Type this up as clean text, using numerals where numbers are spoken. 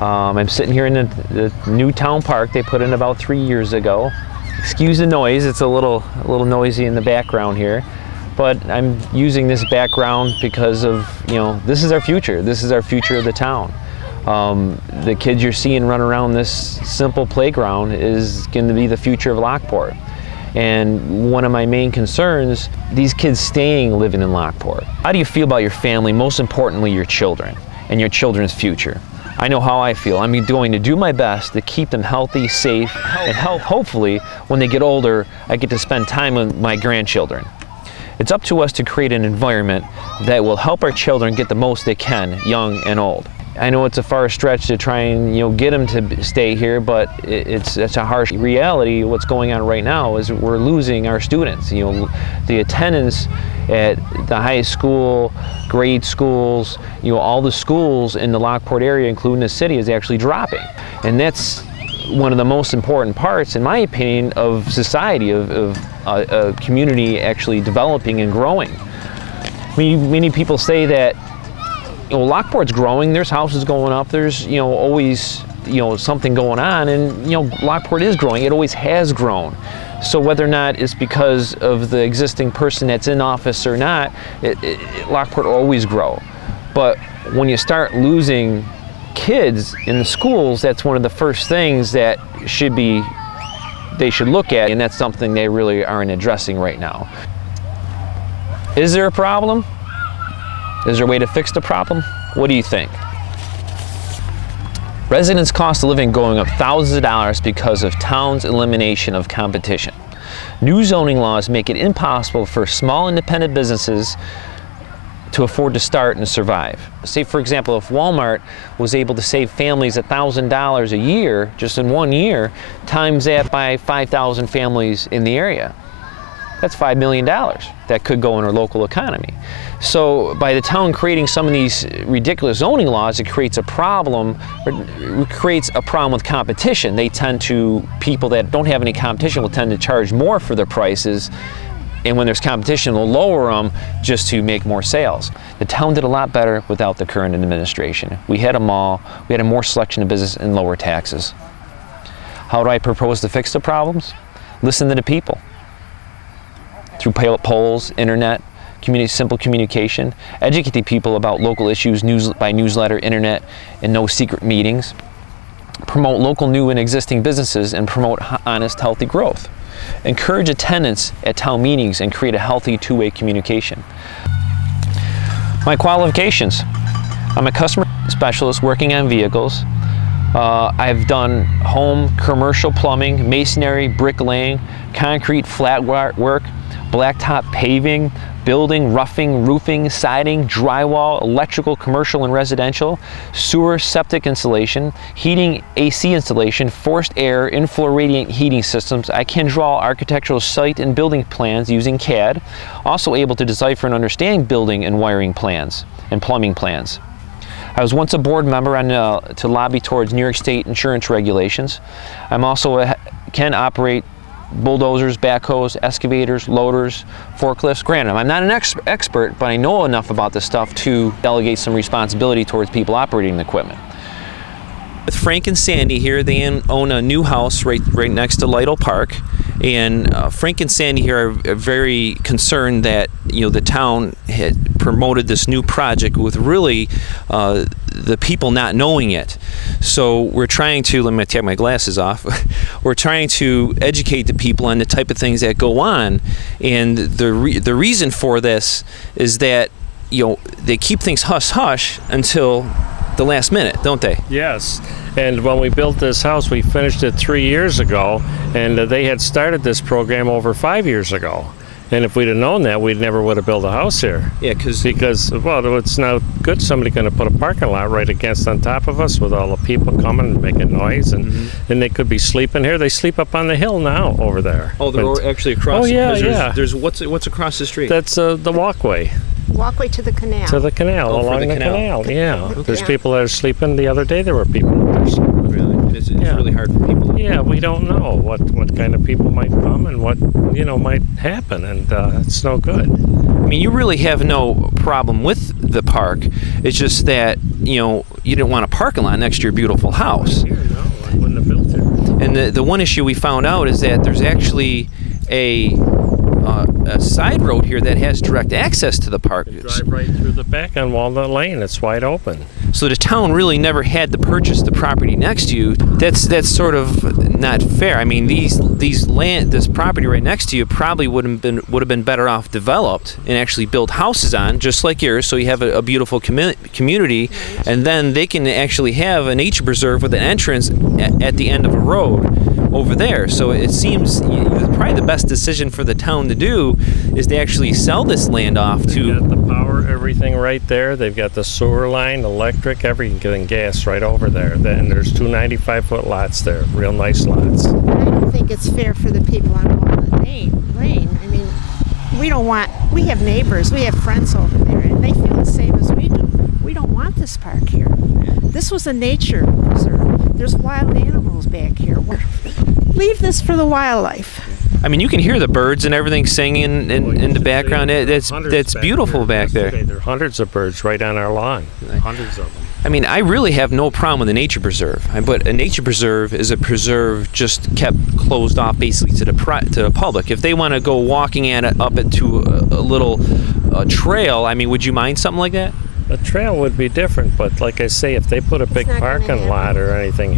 I'm sitting here in the new town park they put in about 3 years ago. Excuse the noise, it's a little noisy in the background here, but I'm using this background because of, this is our future. This is our future of the town. The kids you're seeing run around this simple playground is going to be the future of Lockport. And one of my main concerns, these kids staying living in Lockport. How do you feel about your family, most importantly your children and your children's future? I know how I feel. I'm going to do my best to keep them healthy, safe, and hopefully when they get older, I get to spend time with my grandchildren. It's up to us to create an environment that will help our children get the most they can, young and old. I know it's a far stretch to try and get them to stay here, but it's a harsh reality. What's going on right now is we're losing our students. The attendance at the high school, grade schools, all the schools in the Lockport area, including the city, is actually dropping. And that's one of the most important parts, in my opinion, of society, of a community actually developing and growing. Many people say that Lockport's growing, there's houses going up, there's always something going on, and Lockport is growing. It always has grown. So whether or not it's because of the existing person that's in office or not, Lockport will always grow. But when you start losing kids in the schools, that's one of the first things that they should look at, and that's something they really aren't addressing right now. Is there a problem? Is there a way to fix the problem? What do you think? Residents' cost of living going up thousands of dollars because of town's elimination of competition. New zoning laws make it impossible for small independent businesses to afford to start and survive. Say, for example, if Walmart was able to save families $1,000 a year, just in 1 year, times that by 5,000 families in the area. That's $5 million that could go in our local economy. So by the town creating some of these ridiculous zoning laws, it creates a problem, with competition. People that don't have any competition will tend to charge more for their prices, and when there's competition, they'll lower them just to make more sales. The town did a lot better without the current administration. We had a mall, we had a more selection of business and lower taxes. How do I propose to fix the problems? Listen to the people. Through polls, internet, simple communication, educate the people about local issues by newsletter, internet, and no secret meetings. Promote local new and existing businesses and promote honest, healthy growth. Encourage attendance at town meetings and create a healthy two-way communication. My qualifications. I'm a customer specialist working on vehicles. I've done home, commercial plumbing, masonry, bricklaying, concrete, flat work, blacktop paving, building, roughing, roofing, siding, drywall, electrical, commercial and residential, sewer, septic installation, heating, AC installation, forced air, inflow radiant heating systems. I can draw architectural site and building plans using CAD. Also able to decipher and understand building and wiring plans and plumbing plans. I was once a board member to lobby towards New York State insurance regulations. I'm also can operate bulldozers, backhoes, excavators, loaders, forklifts. Granted, I'm not an expert, but I know enough about this stuff to delegate some responsibility towards people operating the equipment. With Frank and Sandy here, they own a new house right next to Lytle Park, and Frank and Sandy here are very concerned that the town had promoted this new project with really the people not knowing it. So we're trying to, let me take my glasses off, we're trying to educate the people on the type of things that go on, and the reason for this is that they keep things hush-hush until the last minute, don't they? Yes, and when we built this house, we finished it 3 years ago, and they had started this program over 5 years ago. And if we'd have known that, we never would have built a house here. Yeah, because well, it's not good. Somebody going to put a parking lot right against on top of us with all the people coming and making noise, and and they could be sleeping here. They sleep up on the hill now over there. Oh, they're actually across. Oh yeah, yeah. There's what's across the street? That's the walkway. Walkway to the canal. To the canal, along the canal. Yeah. There's people that are sleeping. The other day there were people up there sleeping. Really? It's really hard for people. Yeah, we don't know what kind of people might come and what might happen, and it's no good. mean, you really have no problem with the park. It's just that, you didn't want a parking lot next to your beautiful house. Here, no, I wouldn't have built it. And the one issue we found out is that there's actually a side road here that has direct access to the park. You drive right through the back on Walnut Lane. It's wide open. So the town really never had to purchase the property next to you. That's sort of not fair. I mean, this property right next to you probably would have been better off developed and actually built houses on, just like yours. So you have a beautiful community, and then they can actually have a nature preserve with an entrance at the end of a road over there. So it seems probably the best decision for the town to do is to actually sell this land off to. They've got the power, everything right there. They've got the sewer line, electric, everything, gas right over there. And there's two 95-foot lots there, real nice lots. I don't think it's fair for the people on Walnut Lane. I mean, we have neighbors, we have friends over there, and they feel the same as we do. We don't want this park here. This was a nature preserve. There's wild animals back here. Leave this for the wildlife. I mean, you can hear the birds and everything singing in the background. That's beautiful back there. There are hundreds of birds right on our lawn. Hundreds of them. I mean, I really have no problem with a nature preserve, but a nature preserve is a preserve just kept closed off basically to the public. If they want to go walking at it up to a little trail, I mean, would you mind something like that? A trail would be different, but like I say, if they put a big parking lot or anything